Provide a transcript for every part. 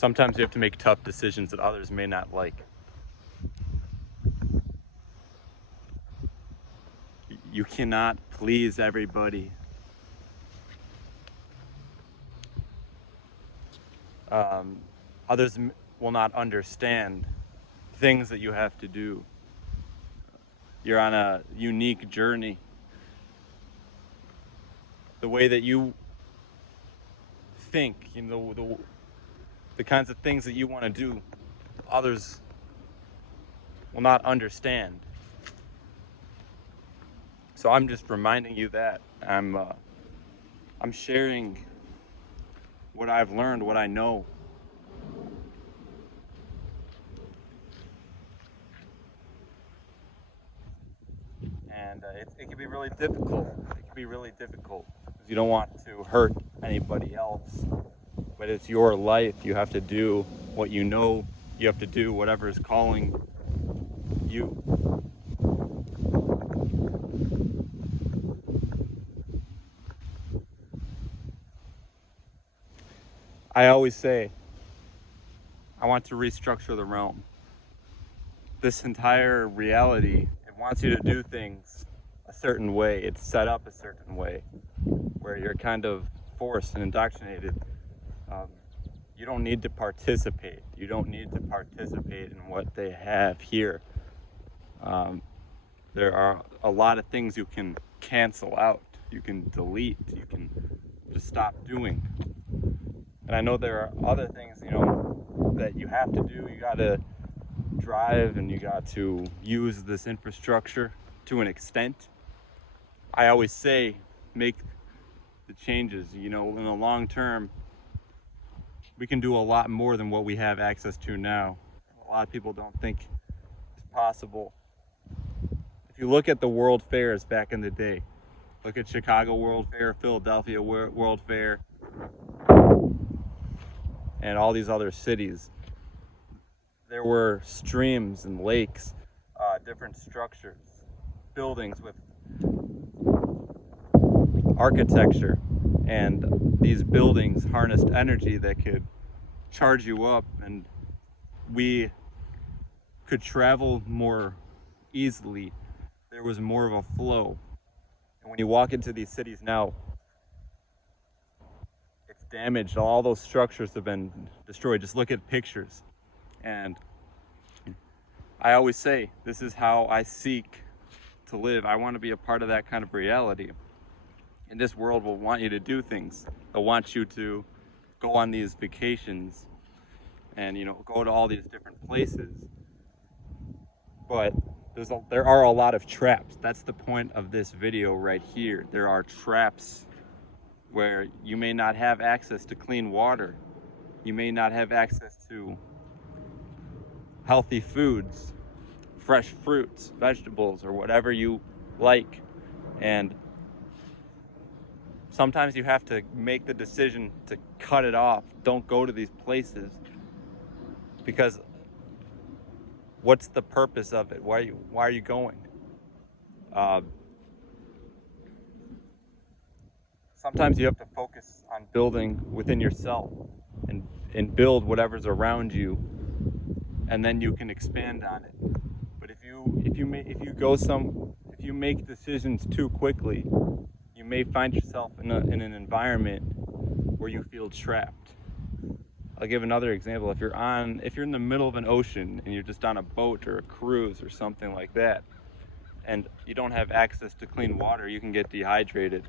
Sometimes you have to make tough decisions that others may not like. You cannot please everybody. Others will not understand things that you have to do. You're on a unique journey. The way that you think, the kinds of things that you want to do, others will not understand. So I'm just reminding you that I'm sharing what I've learned, what I know. And it can be really difficult. It can be really difficult because you don't want to hurt anybody else. But it's your life. You have to do what you know you have to do, whatever is calling you. I always say, I want to restructure the realm. This entire reality, it wants you to do things a certain way. It's set up a certain way where you're kind of forced and indoctrinated. You don't need to participate. You don't need to participate in what they have here. There are a lot of things you can cancel out. You can delete. You can just stop doing. And I know there are other things, that you have to do. You got to drive and you got to use this infrastructure to an extent. I always say, make the changes. In the long term, we can do a lot more than what we have access to now. A lot of people don't think it's possible. If you look at the World Fairs back in the day, look at Chicago World Fair, Philadelphia World Fair, and all these other cities. There were streams and lakes, different structures, buildings with architecture, and these buildings harnessed energy that could charge you up, and we could travel more easily. There was more of a flow. And when you walk into these cities now, it's damaged. All those structures have been destroyed. Just look at pictures. And I always say, this is how I seek to live. I want to be a part of that kind of reality. And this world will want you to do things. They'll want you to go on these vacations and, go to all these different places. But there are a lot of traps. That's the point of this video right here. There are traps where you may not have access to clean water. You may not have access to healthy foods, fresh fruits, vegetables, or whatever you like. And sometimes you have to make the decision to cut it off. Don't go to these places, because what's the purpose of it? Why are you going? Sometimes you have to focus on building within yourself and build whatever's around you, and then you can expand on it. But if you make decisions too quickly, you may find yourself in an environment where you feel trapped. I'll give another example. If you're in the middle of an ocean and you're just on a boat or a cruise or something like that, and you don't have access to clean water, you can get dehydrated.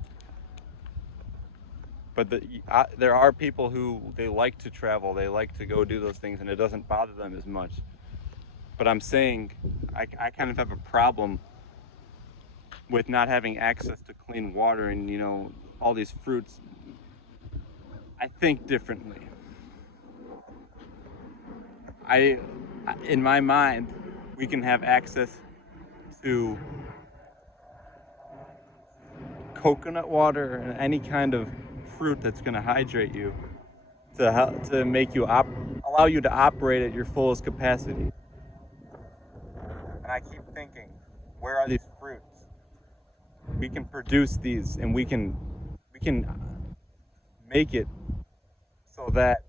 But there are people who, they like to travel, they like to go do those things, and it doesn't bother them as much. But I'm saying, I kind of have a problem with not having access to clean water and, all these fruits. I think differently. In my mind, we can have access to coconut water and any kind of fruit that's going to hydrate you, to make you allow you to operate at your fullest capacity. And I keep thinking, where are these fruits? We can produce these, and we can make it so that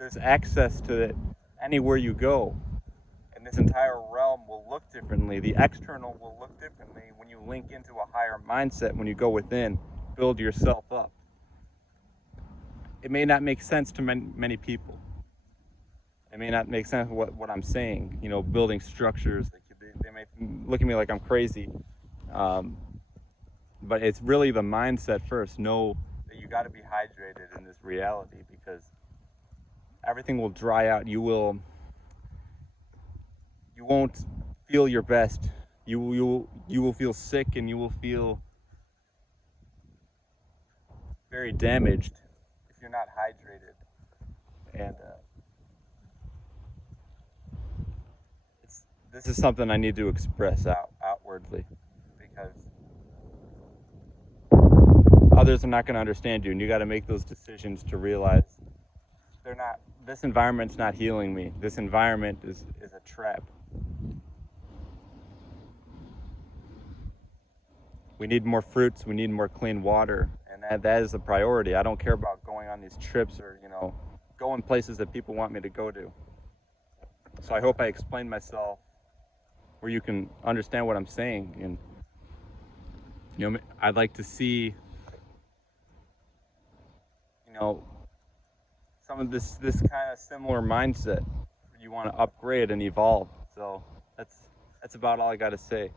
there's access to it anywhere you go. And this entire realm will look differently. The external will look differently when you link into a higher mindset, when you go within, build yourself up. It may not make sense to many people. It may not make sense what I'm saying, you know, building structures. They may look at me like I'm crazy. But it's really the mindset first. Know that you got to be hydrated in this reality, because everything will dry out. You won't feel your best. You will feel sick, and you will feel very damaged if you're not hydrated. And this is something I need to express outwardly, because others are not going to understand you, and you got to make those decisions to realize this environment's not healing me. This environment is a trap. We need more fruits, we need more clean water, and that is the priority. I don't care about going on these trips or, you know, going places that people want me to go to. So I hope I explained myself where you can understand what I'm saying. And, you know, I'd like to see, you know, some of this kind of similar mindset. You want to upgrade and evolve. So that's about all I got to say.